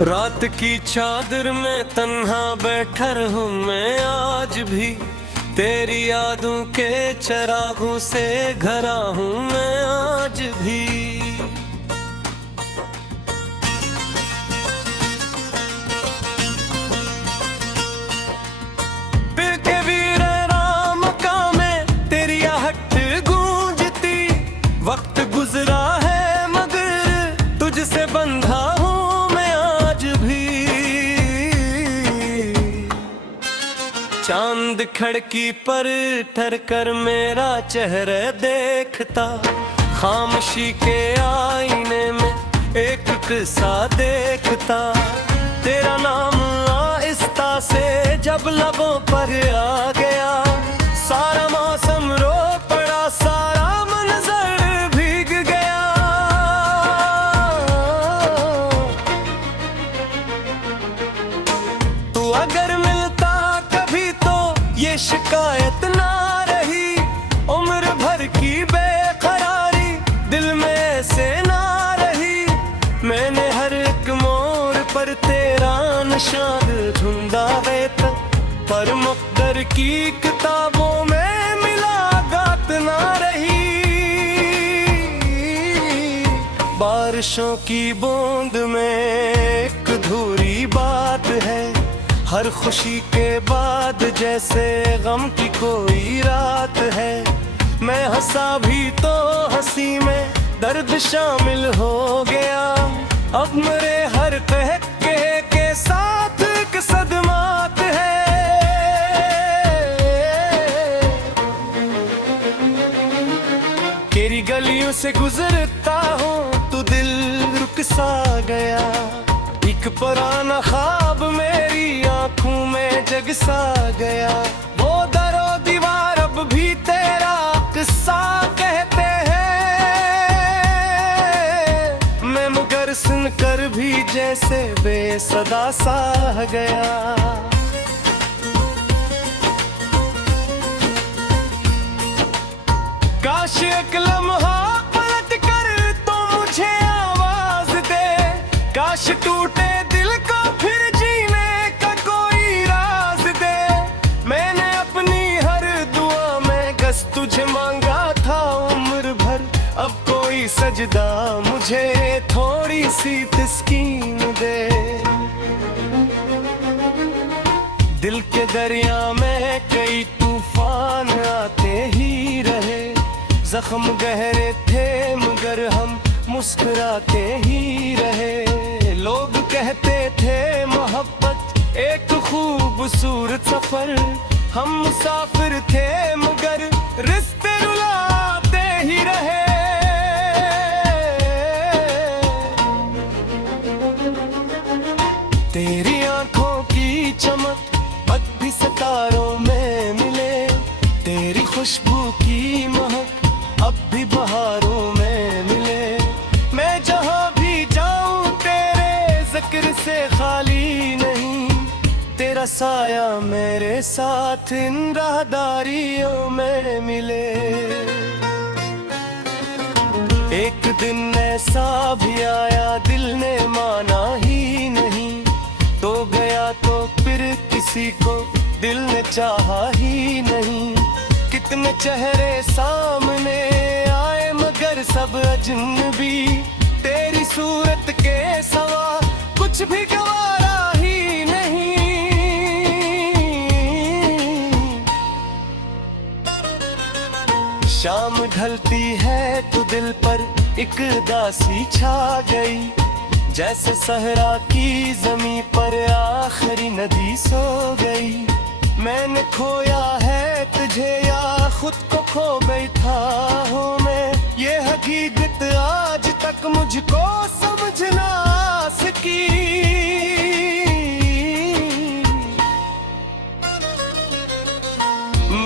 रात की चादर में तन्हा बैठा रहूं मैं आज भी, तेरी यादों के चरागों से घरा हूं मैं आज भी। फिर के वीर राम का में तेरी आहट गूंजती, वक्त गुजरा है मगर तुझसे बंधा हूं मैं आज भी। चांद खिड़की पर ठहर कर मेरा चेहरा देखता, खामोशी के आईने में एक किस्सा देखता। तेरा नाम आहिस्ता से जब लबों पर आ गया, सारा मौसम रो पड़ा, सारा मंजर भीग गया। तू अगर मिलता कभी तो ये शिकायत ना रही, उम्र भर की बेकरारी दिल में से ना रही। मैंने हर एक मोड़ पर तेरा निशान ढूंढा है, पर मुक़द्दर की किताबों में मिलावट ना रही। बारिशों की बूंद में एक अधूरी बात है, हर खुशी के बाद जैसे गम की कोई रात है। मैं हंसा भी तो हंसी में दर्द शामिल हो गया, अब मेरे हर कहके के साथ एक सदमात है। तेरी गलियों से गुजरता हूँ तो दिल रुक सा गया, एक पुराना ख्वाब मेरी आंखों में जग सा गया। वो दरो दीवार अब भी तेरा किस्सा कहते हैं, मैं मगर सुनकर भी जैसे बेसदा सा गया। काश एक लम्हा पलट कर तो मुझे आवाज दे, काश टूटे दिल को फिर जीने का कोई राज दे। मैंने अपनी हर दुआ में बस तुझे मांगा था उम्र भर, अब कोई सजदा मुझे थोड़ी सी तस्कीन दे। दिल के दरिया में कई तूफान आते ही रहे, जख्म गहरे थे मगर हम मुस्कुराते ही रहे। लोग कहते थे मोहब्बत एक खूबसूरत सफर, हम मुसाफिर थे मगर रिश्ते रुलाते ही रहे। तेरी आंखों की चमक अब भी सितारों में मिले, तेरी खुशबू की महक अब भी बहारों में मिले। मैं जहां भी जाऊं तेरे जिक्र से खाली नहीं, तेरा साया मेरे साथ इन राहदारियों में मिले। एक दिन ऐसा भी आया दिल ने माना ही नहीं, तो गया तो फिर किसी को दिल ने चाहा ही नहीं। कितने चेहरे सामने आए मगर सब अजनबी, तेरी सूरत के सवा कुछ भी गवारा ही नहीं। शाम ढलती है तो दिल पर एक उदासी छा गई, जैसे सहरा की जमीन पर आखिरी नदी सो गई। मैंने खोया है तुझे या खुद को खो बैठा हूँ मैं, ये हकीकत आज तक मुझको समझ ना सकी।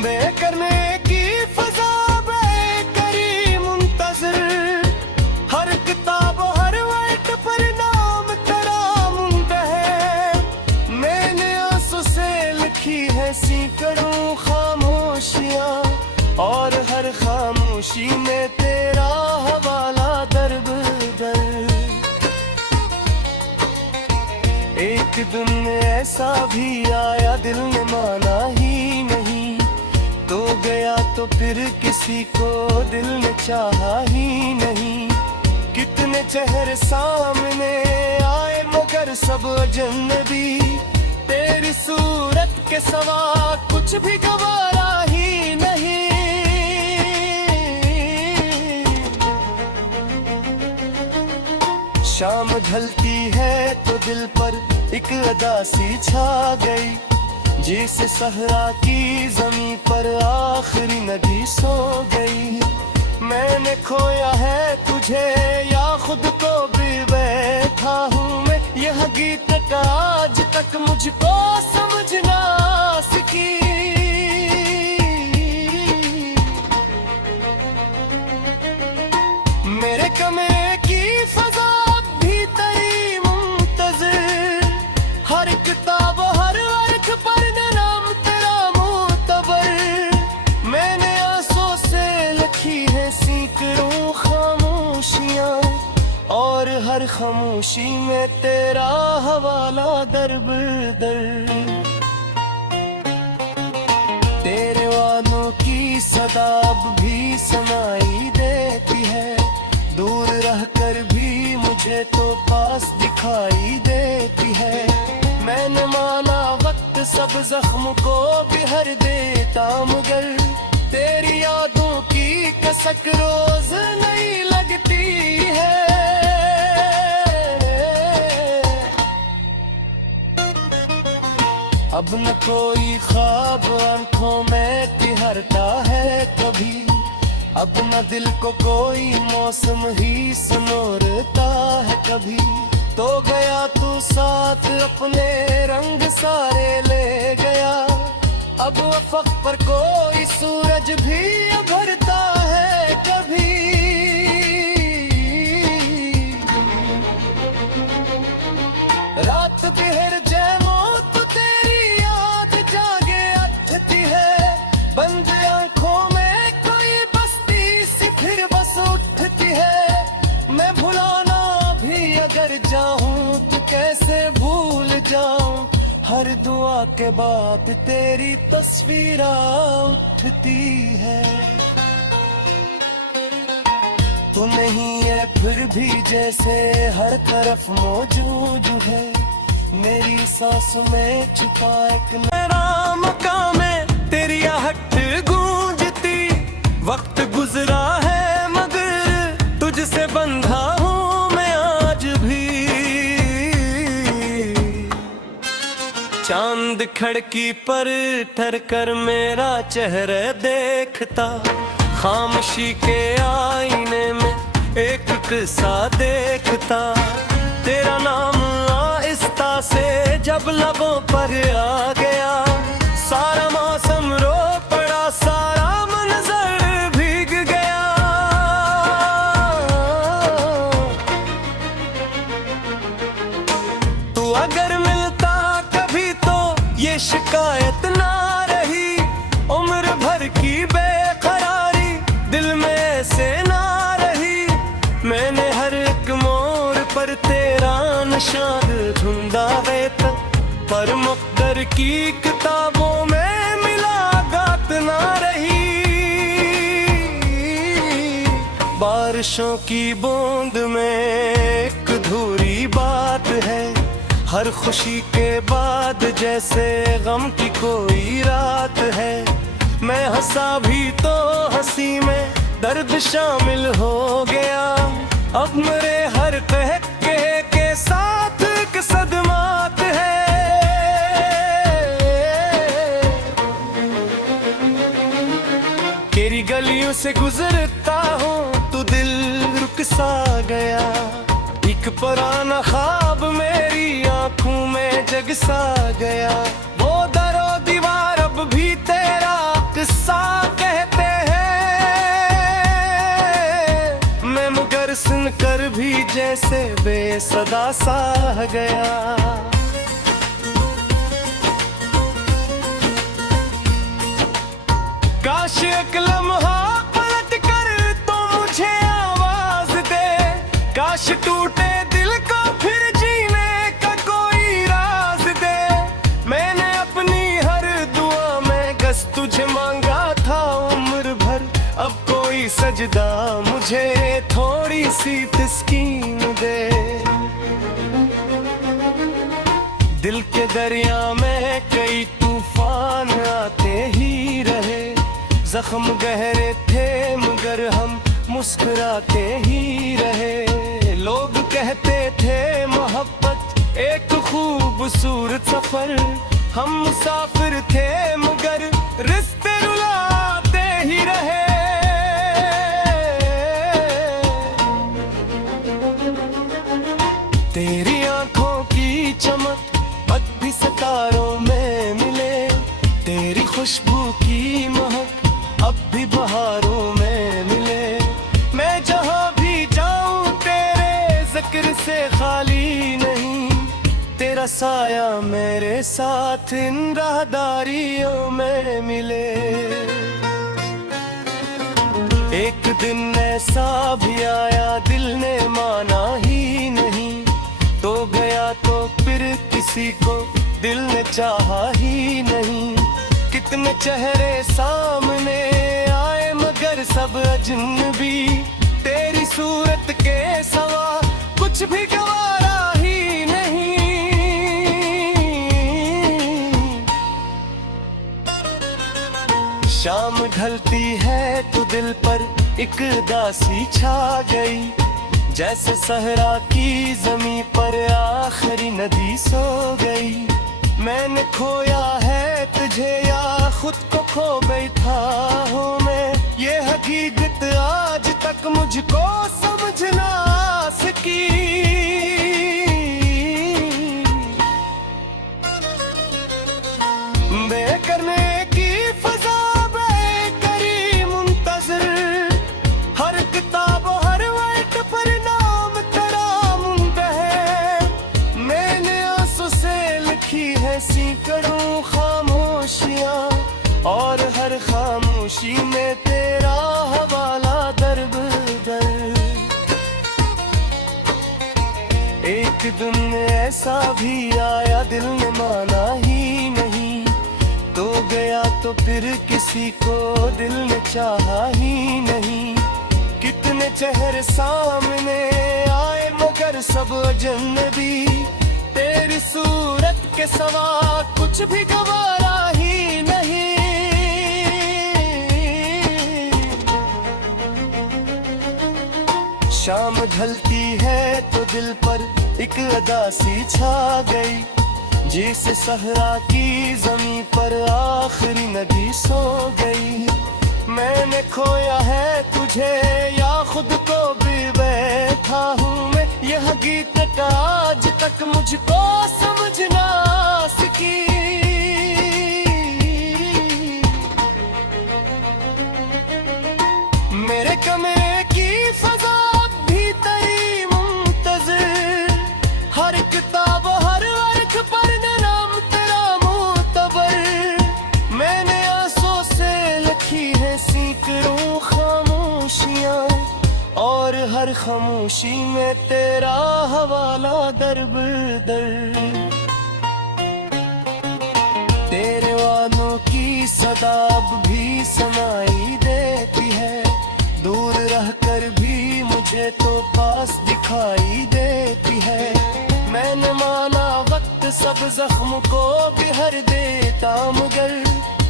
बेकरने की फजा बेकरी मुंतज़िर, हर किताब हर वर्ड पर नाम तेरा मुंतह है। मैंने आंसू से लिखी है सैकड़ों खामोशियाँ, और हर खामोशी में तेरा हवाला दर बदर। दिन ऐसा भी आया दिल ने माना ही नहीं, तो गया तो फिर किसी को दिल ने चाहा ही नहीं। कितने चेहरे सामने आए मगर सब अजनबी, तेरी सूरत के सवा कुछ भी गवारा ही नहीं। शाम ढलती है तो दिल पर एक अदा सी छा गई, जिस सहरा की जमीन पर आखिरी नदी सो गई। मैंने खोया है तुझे या खुद को भी बैठा हूँ मैं, यह गीत का आज तक मुझको समझना सीखी। मेरे कमरे की फजा भी तेरी मुंतज़िर, हर किताब हर वर्क पर नाम तेरा मुतबर। मैंने आंसू से लिखी है सैकड़ों खामोशियाँ, और हर खामोशी में तेरा हवाला दर बदर। तेरे वादों की सदा अब भी सुनाई देती है, दूर रहकर भी मुझे तो पास दिखाई देती है। मैंने माना वक्त सब जख्म को भी हर देता, मगर तेरी यादों की कसक रोज नहीं लगती है। अब न कोई ख्वाब आंखों में तिहरता है कभी, अब न दिल को कोई मौसम ही सुनोरता है कभी। तो गया तू साथ अपने रंग सारे ले गया, अब अफक पर कोई सूरज भी उभरता है कभी। रात बिहर जैमो तो तेरी याद जागे अटती है, बंद आंखों में कोई बस्ती सी फिर बस उठती है। मैं भुलाना भी अगर चाहूं तो कैसे भूल जाऊं, हर दुआ के बाद तेरी तस्वीर उठती है। तू नहीं है फिर भी जैसे हर तरफ मौजूद है, मेरी सांस में छुपा एक मेरा मकाम है। तेरी आहट गूंजती वक्त गुजरा है, मगर तुझसे बंधा हूँ मैं आज भी। चांद खिड़की पर ठहर कर मेरा चेहरा देखता, खामोशी के आईने में एक किस्सा देखता। तेरा नाम आहिस्ता से जब लबों पर आ गया, सारा मौसम रो पड़ा, सारा मंजर भीग गया। तू अगर मिलता कभी तो ये शिकायत ना रही, उम्र भर की बेकरारी दिल में ऐसे ना रही। मैंने हर एक मोड़ पर तेरा निशान ढूंढा रहता, पर मुक़द्दर की किताबों में मिलावट ना रही। बारिशों की बूंद में एक अधूरी बात है, हर खुशी के बाद जैसे गम की कोई रात है। मैं हंसा भी तो हंसी में दर्द शामिल हो गया, अब मेरे हर कहके के साथ एक सदमात है। तेरी गलियों से गुजरता हूँ तो दिल रुक सा गया, एक पुराना ख्वाब मेरी आंखों में जग सा गया। वो दरो दीवार अब भी तेरा किस्सा कहते हैं, मैं मगर सुनकर भी जैसे बेसदा सा गया। काश एक लम्हा पलट कर तो मुझे आवाज दे, काश टूटे दिल को फिर जीने का कोई राज बस तुझे मांगा था उम्र भर, अब कोई सजदा मुझे थोड़ी सी तस्कीन दे। दिल के दरिया में कई तूफान आते ही रहे, जख्म गहरे थे मगर हम मुस्कुराते ही रहे। लोग कहते थे मोहब्बत एक खूबसूरत सफर, हम मुसाफिर थे मगर रिश्ते रुलाते ही रहे। तेरी आंखों की चमक अब भी सितारों में मिले, तेरी खुशबू की महक अब भी बहारों में मिले। मैं जहां भी जाऊं तेरे जिक्र से खाली नहीं, तेरा साया मेरे साथ इन राहदारियों में मिले। एक दिन ऐसा भी आया दिल ने माना ही नहीं, तो गया तो फिर किसी को दिल ने चाहा ही नहीं। कितने चेहरे सामने आए मगर सब अजनबी, तेरी सूरत के सवा कुछ भी गवारा ही नहीं। शाम ढलती है तो दिल पर एक उदासी छा गई, जैसे सहरा की जमीन पर आखिरी नदी सो गई। मैंने खोया है तुझे या खुद को खो बैठा हूँ मैं, ये हकीकत आज तक मुझको समझ ना सकी। बेकरने की फजा बेकरी मुंतज़िर, हर किताब हर वर्ड पर नाम तेरा मुंतहर। मैंने आंसू से लिखी है सैकड़ों खामोशियाँ, और हर खामोशी में तेरा हवाला दर्द दर। एक दिन ऐसा भी आया दिल ने माना ही नहीं, तो गया तो फिर किसी को दिल ने चाहा ही नहीं। कितने चेहरे सामने आए मगर सब अजनबी, तेरी सूरत के सवा कुछ भी गवारा ही नहीं। शाम ढलती है तो दिल पर एक उदासी छा गई, जैसे सहरा की जमीन पर आखिरी नदी सो गई। मैंने खोया है तुझे या खुद को भी बैठा हूँ मैं, यह हकीकत आज तक मुझको समझ ना सकी। मेरे कमरे की फजा भी तेरी मुंतज़िर, हर किताब हर वर्क पर नाम तेरा मुतबर। मैंने आंसू से लिखी है सैकड़ों खामोशियाँ, और हर खामोशी में तेरा हवाला दर्ब दर। तेरे वादों की सदा अब भी सुनाई देती है, दूर रहकर भी मुझे तो पास दिखाई देती है। मैंने माना वक्त सब जख्म को भी हर देता, मगर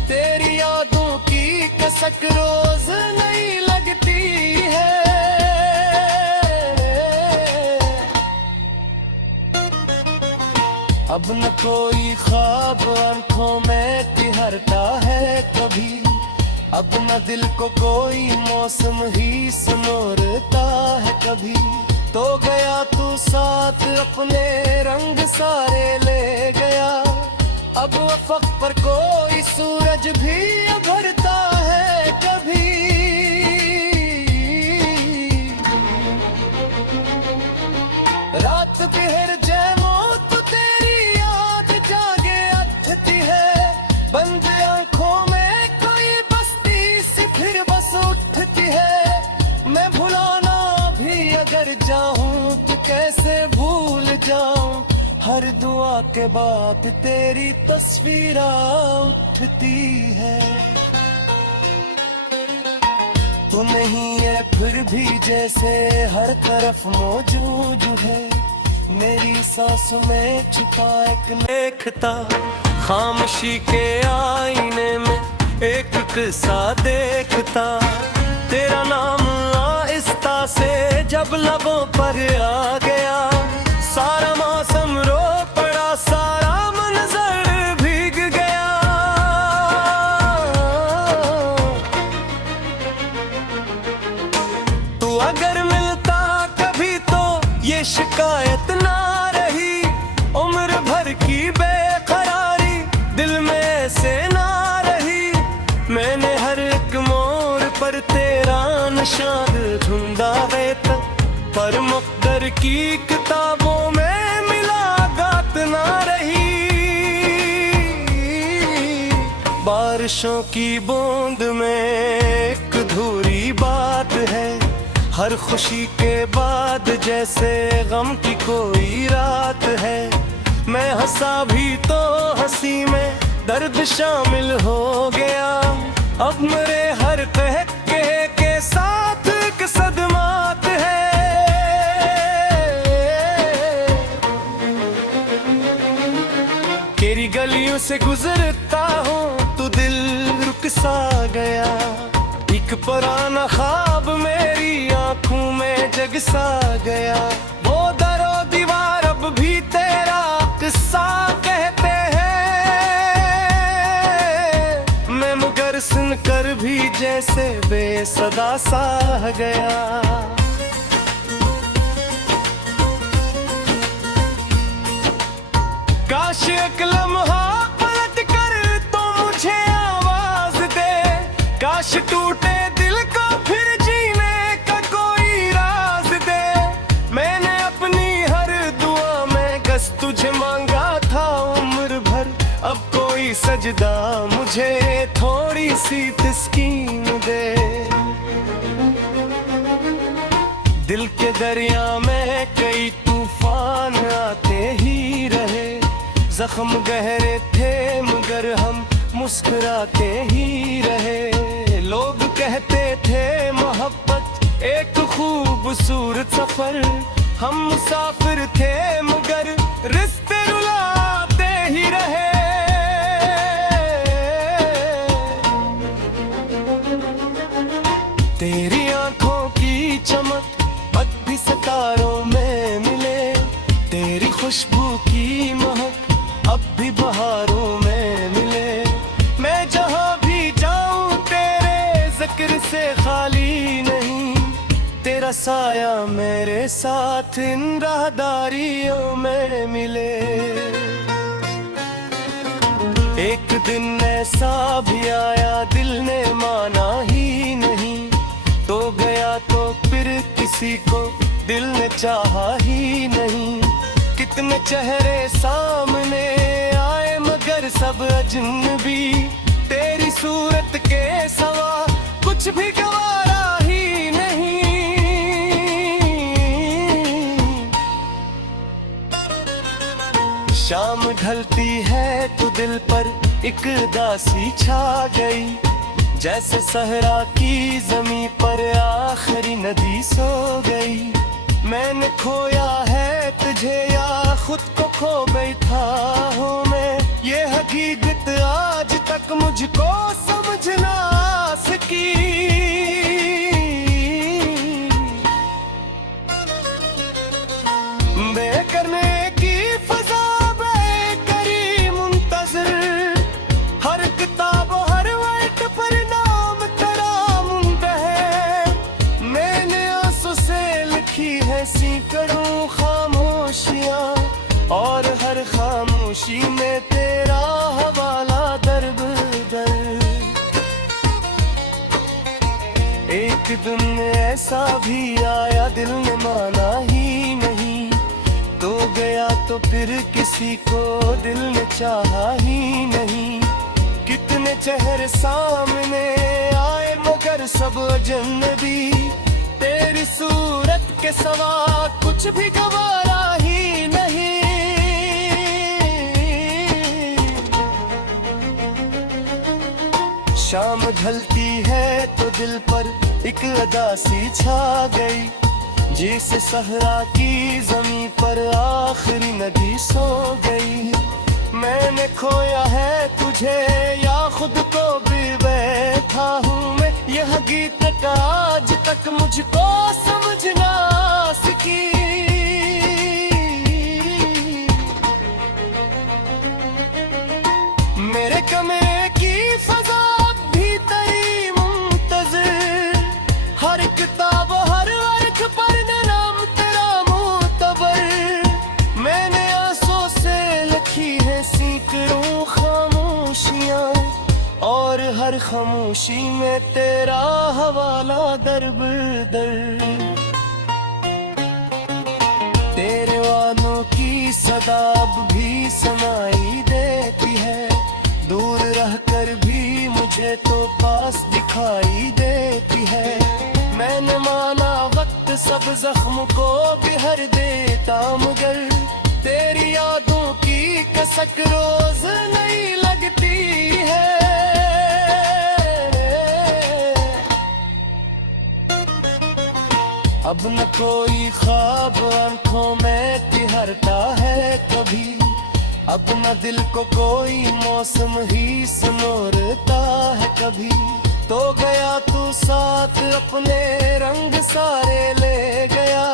तेरी यादों की कसक रोज नहीं लगती है। अब न कोई ख्वाब आंखों में तिहरता है कभी, अब न दिल को कोई मौसम ही सुनोरता है कभी। तो गया तू साथ अपने रंग सारे ले गया, अब अफक पर कोई सूरज भी उभरता है कभी। रात बिहर जैमो तो तेरी याद जागे अथती है, बंद आंखों में कोई बस्ती सी फिर बस उठती है। मैं भुलाना भी अगर जाऊं तो कैसे भूल जाऊं, हर दुआ के बाद तेरी तस्वीर उठती है। तू नहीं है फिर भी जैसे हर तरफ मौजूद है। मेरी सांसों में छुपा एक देखता, खामोशी के आईने में एक किस्सा देखता। तेरा नाम आहिस्ता से जब लबों पर आ गया, सारा मौसम रो पड़ा, सारा मंजर भीग गया। तू अगर मिलता कभी तो ये शिकायत ना रही। उम्र भर की बेकरारी दिल में से ना रही। मैंने हर एक मोड़ पर तेरा निशान ढूंढा रहता, पर मुक़द्दर की किताबों में मिलावट ना रही। बारिशों की बूंद में एक अधूरी बात है। हर खुशी के बाद जैसे गम की कोई रात है। मैं हंसा भी तो हंसी में दर्द शामिल हो गया। अब मेरे हर कह के साथ एक सदमात है। तेरी गलियों से गुजरता हूँ तो दिल रुक सा गया। एक पुराना ख्वाब मेरी आंखों में जग सा गया। वो दरो दीवार अब भी तेरा किस्सा कहते हैं। मैं मगर सुनकर भी जैसे बेसदा सा गया। काश एक लम्हा पलट कर तो मुझे आवाज दे। काश टूटे दिल को फिर जीने का कोई राज दे। मैंने अपनी हर दुआ में बस तुझे मांगा था उम्र भर। अब कोई सजदा मुझे थोड़ी सी तस्कीन दे। दिल के दरिया में कई तूफान आते ही रहे। जख्म गहरे थे मगर हम मुस्कुराते ही रहे। लोग कहते थे मोहब्बत एक खूबसूरत सफर। हम मुसाफिर थे मगर रिश्ते रुलाते ही रहे। तेरी आंखों की चमक अब भी सितारों में मिले। तेरी खुशबू की महक अब भी बहारों में मिले। मैं जहां भी जाऊं तेरे जिक्र से खाली नहीं। तेरा साया मेरे साथ इन राहदारियों में मिले। एक दिन ऐसा भी आया दिल ने माना ही नहीं। तो गया तो फिर किसी को दिल ने चाहा ही नहीं। कितने चेहरे सामने आए मगर सब अजनबी। तेरी सूरत के सवा कुछ भी गवारा ही नहीं। शाम ढलती है तो दिल पर एक उदासी छा गई। जैसे सहरा की जमीन पर आखिरी नदी सो गई। मैंने खोया है तुझे या खुद को खो बैठा हूँ मैं। ये हकीकत आज तक मुझको समझ ना सकी। बेकरने की फजा बेकरी मुंतज़िर। हर किताब हर वर्ड पर नाम तेरा मुंतहर। मैंने आंसू से लिखी है सैकड़ों खामोशियाँ। और हर खामोशी में तेरा हवाला दर्द दर। एक दिन ऐसा भी आया दिल ने माना ही नहीं। तो गया तो फिर किसी को दिल ने चाहा ही नहीं। कितने चेहरे सामने आए मगर सब अजनबी। तेरी सूरत के सवा कुछ भी गवारा ही नहीं। शाम ढलती है तो दिल पर एक अदा सी छा गई, जिस सहरा की जमीन पर आखिरी नदी सो गई। मैंने खोया है तुझे या खुद को भी बैठा हूँ मैं, यह गीत का आज तक मुझको समझना सीखी। मेरे कमरे की फजा भी तेरी मुंतज़िर, हर किताब हर वर्क पर नाम तेरा मुतबर। मैंने आंसू से लिखी है सैकड़ों खामोशियाँ, और हर खामोशी में तेरा हवाला दर बदर। तेरे वादों की सदा अब भी सुनाई देती है, दूर रहकर भी मुझे तो पास दिखाई देती है। मैंने माना वक्त सब जख्म को भी हर देता, मगर तेरी यादों की कसक रोज नहीं लगती है। अब न कोई ख्वाब आंखों में ठहरता है कभी, अब न दिल को कोई मौसम ही सुनोरता है कभी। तो गया तू साथ अपने रंग सारे ले गया,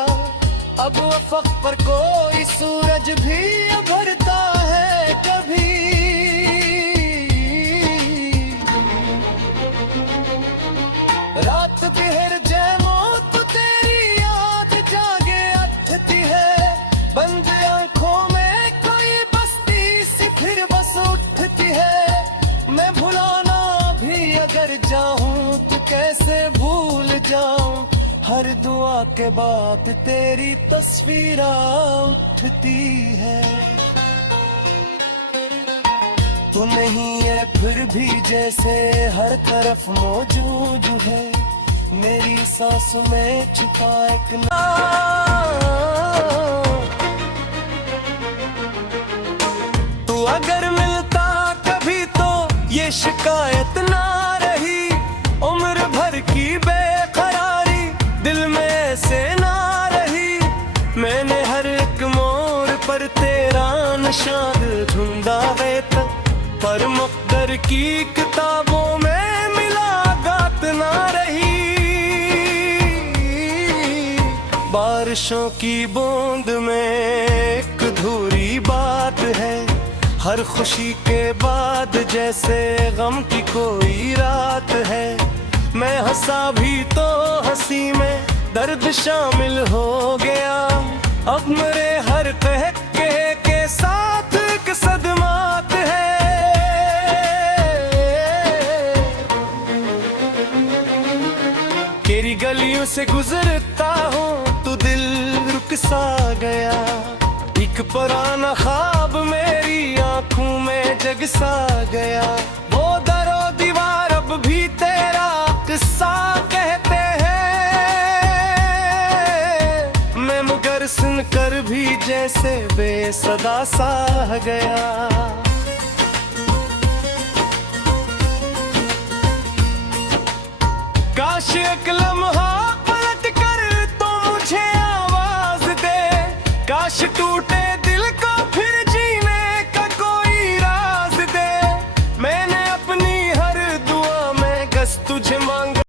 अब अफक पर कोई सूरज भी उभरता है कभी। रात बिहर जैमो तो तेरी याद जागे अटती है, बंद आंखों में कोई बस्ती सी फिर बस उठती है। मैं भुलाना भी अगर चाहूं तो कैसे भूल जाऊं, हर दुआ के बाद तेरी तस्वीर उठती है। तू नहीं है फिर भी जैसे हर तरफ मौजूद है, मेरी सांस में छुपा एक तू अगर मिलता कभी तो ये शिकायत ना रही, उम्र भर की बेकरारी दिल में से ना रही। मैंने हर एक मोड़ पर तेरा निशान ढूंढा है, पर मुक़द्दर की किताबों में मिलावट ना रही। बारिशों की बूंद में एक अधूरी बात है, हर खुशी के बाद जैसे गम की कोई रात है। मैं हंसा भी तो हंसी में दर्द शामिल हो गया, अब मेरे हर कह के साथ एक सदमात है। तेरी गलियों से गुजरता हूँ तो दिल रुक सा गया, एक पुराना ख्वाब मेरी आंखों में जग सा गया। वो दरो दीवार अब भी तेरा किस्सा कहते हैं, मैं मगर सुनकर भी जैसे बेसदा सा गया। काश एक लम्हा पलट कर तो मुझे आवाज दे, काश टूटे दिल को फिर